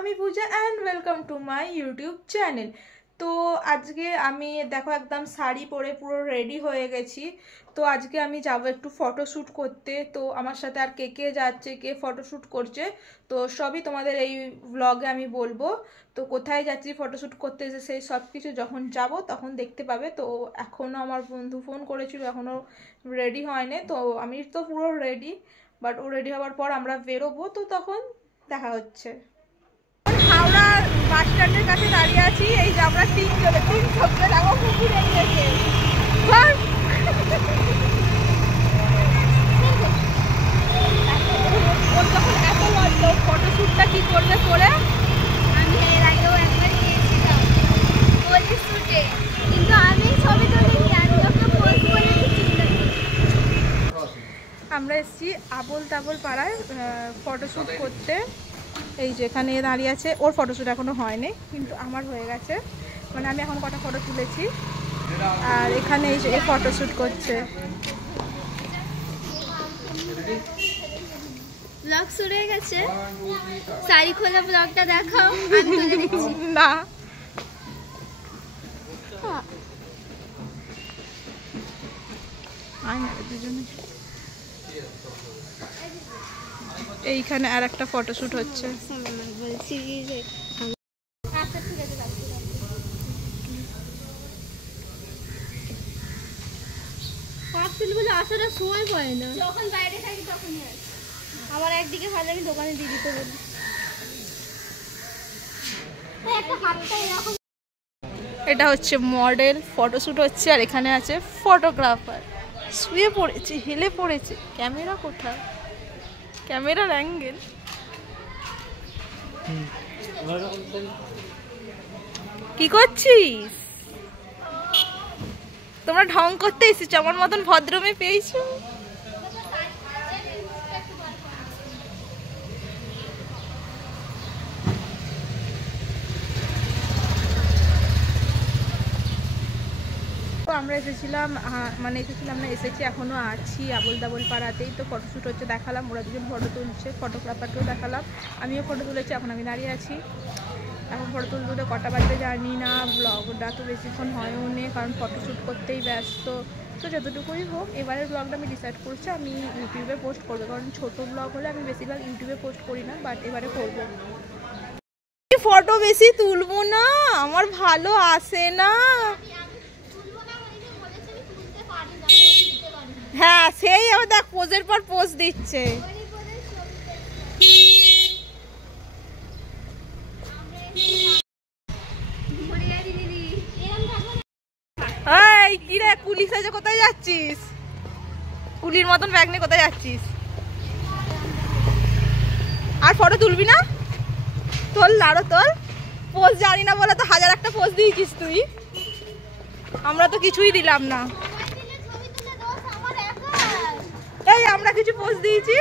আমি Puja and welcome to my YouTube channel. তো আজকে আমি দেখো একদম শাড়ি পরে পুরো রেডি হয়ে গেছি। তো আজকে আমি যাব একটু ফটোশ্যুট করতে। তো আমার সাথে আর কে কে যাচ্ছে, কে ফটোশ্যুট করছে, তো সবই তোমাদের এই ব্লগে আমি বলবো। তো কোথায় যাচ্ছি ফটোশ্যুট করতে, সেই সব কিছু যখন যাব তখন দেখতে পাবে। তো এখনও আমার বন্ধু ফোন করেছিল, এখনও রেডি হয়নি। তো আমি তো পুরো রেডি, বাট ও রেডি হওয়ার পর আমরা বেরোবো, তো তখন দেখা হচ্ছে। হাওড়া বাস স্ট্যান্ডের কাছে দাঁড়িয়ে আছি। এই যে আমরা তিন সপ্তাহ দেখো কুকুর এগিয়েছে। ওর যখন এত লজ্জা, ফটোশ্যুটটা কি করবে করে। আমি এর আগেও একবার গিয়েছিলাম পুলিশ শুটে, কিন্তু আমি ছবি তুলিনি, আমি ওকে পোজ করে দিয়েছিলাম। আমরা এসেছি আবোল তাবোল পাড়ায় ফটোশ্যুট করতে। এই যে এখানে দাঁড়িয়ে আছে, ওর ফটোশ্যুট এখনো হয়নি কিন্তু আমার হয়ে গেছে, মানে আমি এখন কটা ফটো তুলেছি। আর এখানে এই যে ফটোশ্যুট করছে। ব্লগ শুরু হয়ে গেছে, শাড়ি খোলা ব্লগটা দেখাও, আমি তুলে দিচ্ছি। না দুজনে এইখানে আর একটা ফটোশ্যুট হচ্ছে। বলছি যে আচ্ছা ঠিক আছে, কাপ তুলি বলে আসার সময় পায় না, যখন বাইরে থাকি তখনই আসি। আমার একদিকে ভালো, আমি দোকানে দিয়ে দিতে বলি। একটা হাতটা এরকম। এটা হচ্ছে মডেল, ফটোশ্যুট হচ্ছে। আর এখানে আছে ফটোগ্রাফার, শুয়ে পড়েছে, হেলে পড়েছে। ক্যামেরা কোথায়, ক্যামেরার অ্যাঙ্গেল। কি করছিস তোমরা? ঢং করতে এসেছো, আমার মতন ভদ্রমে পেয়েছো। তো আমরা এসেছিলাম, মানে এসেছিলাম না, এসেছি এখনও আছি আবোল তাবোল পাড়াতেই। তো ফটোশ্যুট হচ্ছে, দেখালাম। ওরা দুজন ফটো তুলছে, ফটোগ্রাফারকেও দেখালাম, আমিও ফটো তুলেছি। এখন আমি দাঁড়িয়ে আছি, এখন ফটো তুলতে কটা বাজতে জানি না। ব্লগটা তো বেশিক্ষণ হয়ও নি, কারণ ফটোশ্যুট করতেই ব্যস্ত। তো যতটুকুই হোক, এবারের ব্লগটা আমি ডিসাইড করছি আমি ইউটিউবে পোস্ট করবো, কারণ ছোটো ব্লগ হলে আমি বেশিরভাগ ইউটিউবে পোস্ট করি না, বাট এবারে করবো। ফটো বেশি তুলবো না, আমার ভালো আসে না। হ্যাঁ, সেই আবার দেখ পোজের পর পোজ দিচ্ছে। এই কি রে, কুলি সাজে কোথায় যাচ্ছিস? কুলির মতন ব্যাগ নিয়ে কোথায় যাচ্ছিস? আর ফটো তুলবি না? তোল আরো তোল। পোজ জানি না বলে তো হাজার একটা পোজ দিয়েছিস তুই, আমরা তো কিছুই দিলাম না। এই আমরা কিছু পোজ দিয়েছি,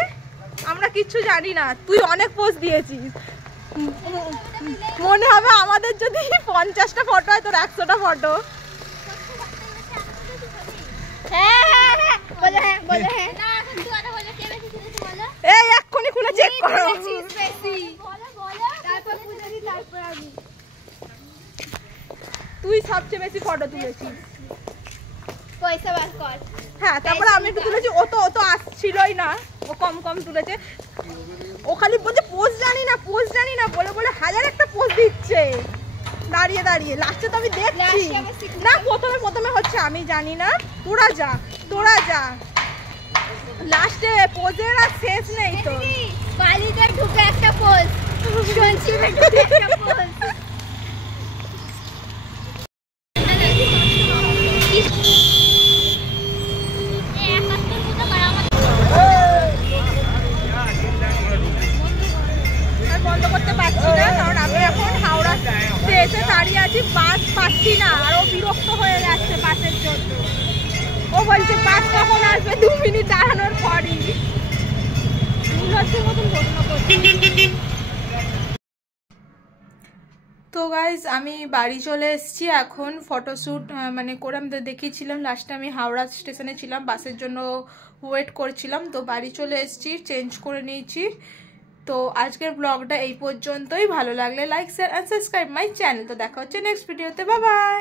আমরা কিচ্ছু জানি না, তুই অনেক পোজ দিয়েছিস। মনে হবে আমাদের যদি 50টা ফটো হয় তোর 100টা ফটো। এই এক্ষুনি খুলে চেক করো। তুই সবচেয়ে বেশি ফটো তুলেছিস, পয়সা বার কর। হ্যাঁ, তারপরে আমি একটু তুলেছি, ও তো আসছিলই না, ও কম তুলেছে। ও খালি বলছে পোজ জানি না, পোজ জানি না বলে বলে হাজার একটা পোজ দিচ্ছে দাঁড়িয়ে দাঁড়িয়ে। লাস্টে তো আমি দেখছি না, প্রথমে হচ্ছে আমি জানি না, তোরা যা লাস্টে পোজের আর শেষ নেই। তো বালিতে ঢুকে একটা পোজ, সঞ্চিবে ঢুকে একটা পোজ। বন্ধ করতে পারছি না, কারণ আমি এখন হাওড়া এসে দাঁড়িয়ে আছি, বাস পাচ্ছি না। আর ও বিরক্ত হয়ে যাচ্ছে বাসের জন্য, ও বলছে বাস কখন আসবে, 2 মিনিট দাঁড়ানোর পরই। তো গাইজ আমি বাড়ি চলে এসেছি এখন। ফটোশ্যুট মানে করে আমি দেখিয়েছিলাম, লাস্টে আমি হাওড়া স্টেশনে ছিলাম, বাসের জন্য ওয়েট করছিলাম। তো বাড়ি চলে এসেছি, চেঞ্জ করে নিয়েছি। তো আজকের ব্লগটা এই পর্যন্তই। ভালো লাগলে like share and subscribe my channel. তো দেখা হচ্ছে নেক্সট ভিডিওতে। Bye bye.